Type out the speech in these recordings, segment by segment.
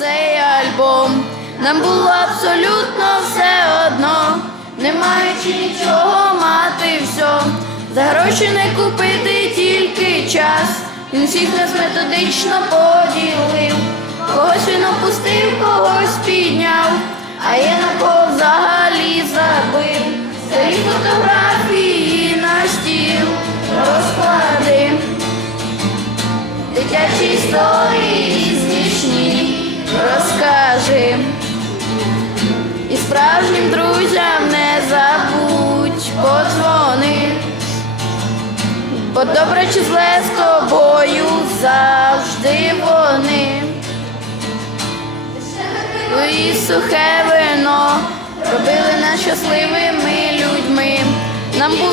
цей альбом. Нам було абсолютно все одно, не маючи нічого мати все. За гроші не купити тільки час. Він всіх нас методично поділив. Когось він опустив, когось підняв, а є на кого взагалі забив. Старі фотографії на стіл розклади. Дитячі історії смішні розкажи. І справжнім друзям не забудь подзвони. Бо добре чи зле з тобою завжди вони. І сухе вино робили нас щасливими людьми. Нам було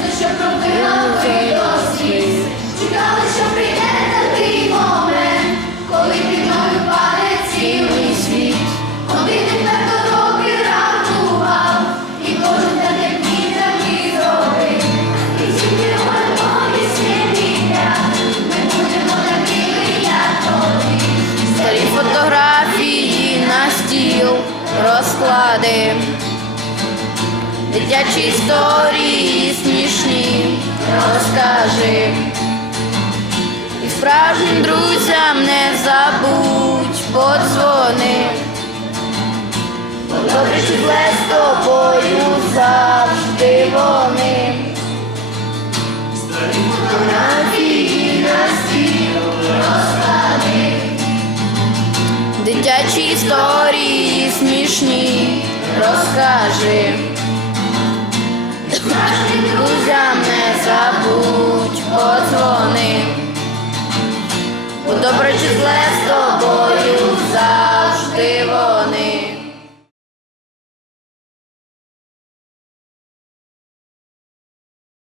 Фотографії на стіл розклади. Дитячі історії смішні розкажи. І справжнім друзям не забудь подзвони. Добре чи зле з тобою завжди вони. Дитячі історії смішні розкажи друзям не забудь подзвони. У доброчислен.